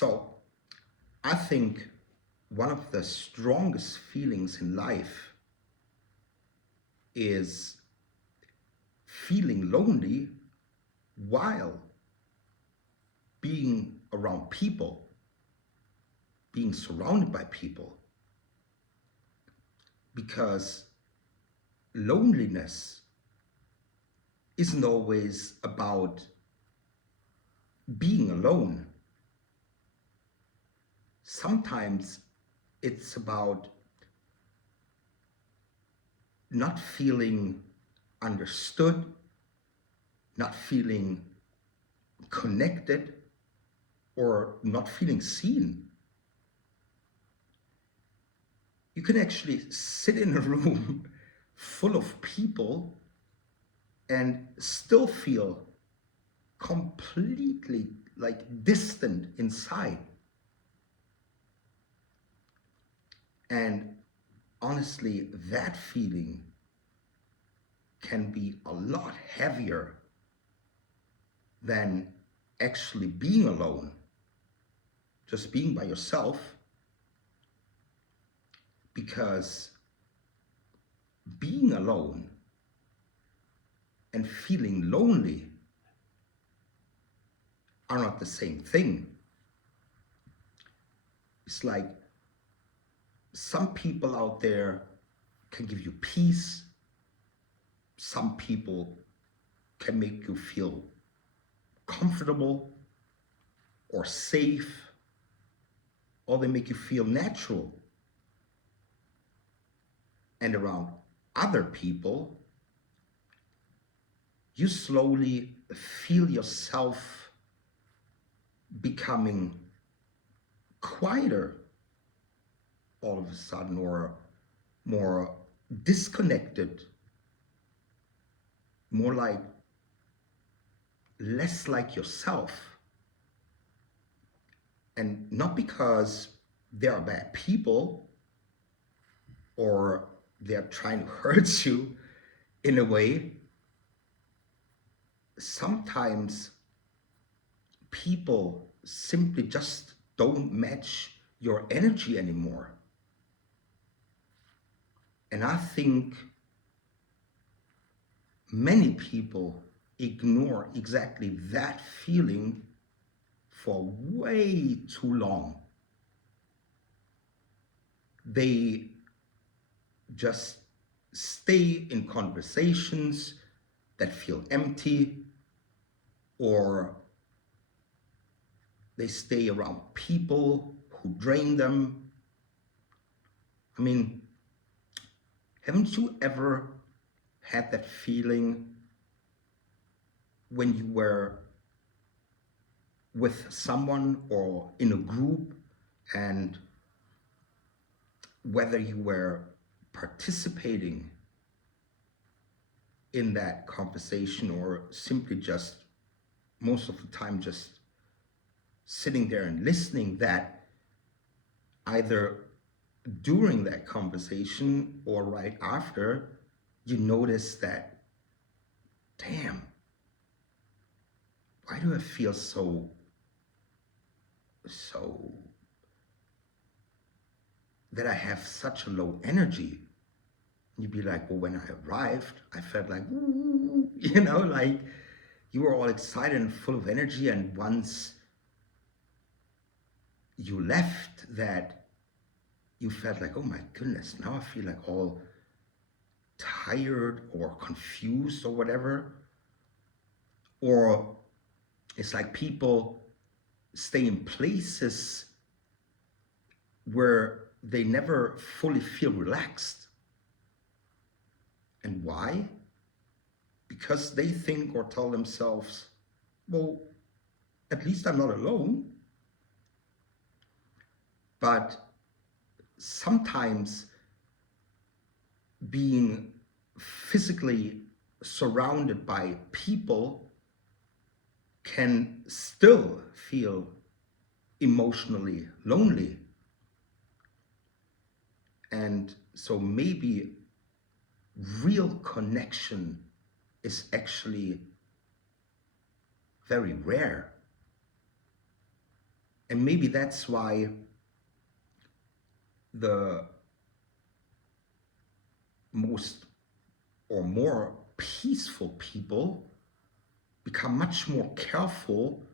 So I think one of the strongest feelings in life is feeling lonely while being around people, being surrounded by people, because loneliness isn't always about being alone. Sometimes it's about not feeling understood, not feeling connected, or not feeling seen. You can actually sit in a room full of people and still feel completely like distant inside. And honestly, that feeling can be a lot heavier than actually being alone, just being by yourself, because being alone and feeling lonely are not the same thing. It's like some people out there can give you peace, some people can make you feel comfortable or safe, or they make you feel natural. And around other people, you slowly feel yourself becoming quieter all of a sudden, or more disconnected, more like less like yourself. And not because they are bad people or they're trying to hurt you in a way. Sometimes people simply just don't match your energy anymore. And I think many people ignore exactly that feeling for way too long. They just stay in conversations that feel empty, or they stay around people who drain them. I mean, haven't you ever had that feeling when you were with someone or in a group, and whether you were participating in that conversation or simply just most of the time just sitting there and listening, that either during that conversation or right after, you notice that, damn, why do I feel so that I have such a low energy? You'd be like, well, when I arrived, I felt like, ooh, like you were all excited and full of energy. And once you left, that you felt like, oh my goodness, now I feel like all tired or confused or whatever. Or it's like people stay in places where they never fully feel relaxed. And why? Because they think or tell themselves, well, at least I'm not alone. But sometimes being physically surrounded by people can still feel emotionally lonely. And so maybe real connection is actually very rare. And maybe that's why the most or more peaceful people become much more careful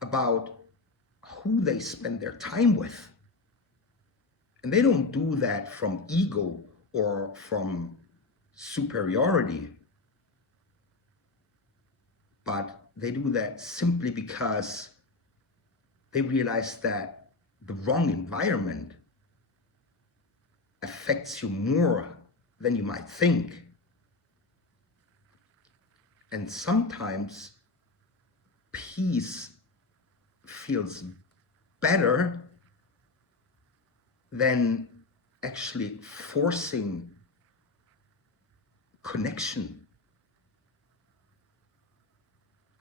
about who they spend their time with. And they don't do that from ego or from superiority, but they do that simply because they realize that the wrong environment affects you more than you might think. And sometimes peace feels better than actually forcing connection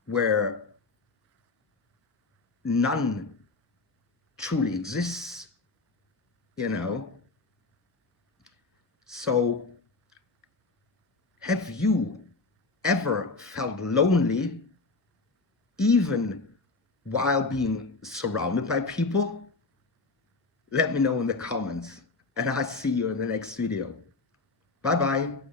where none truly exists, you know? So, have you ever felt lonely even while being surrounded by people? Let me know in the comments, and I'll see you in the next video. Bye bye.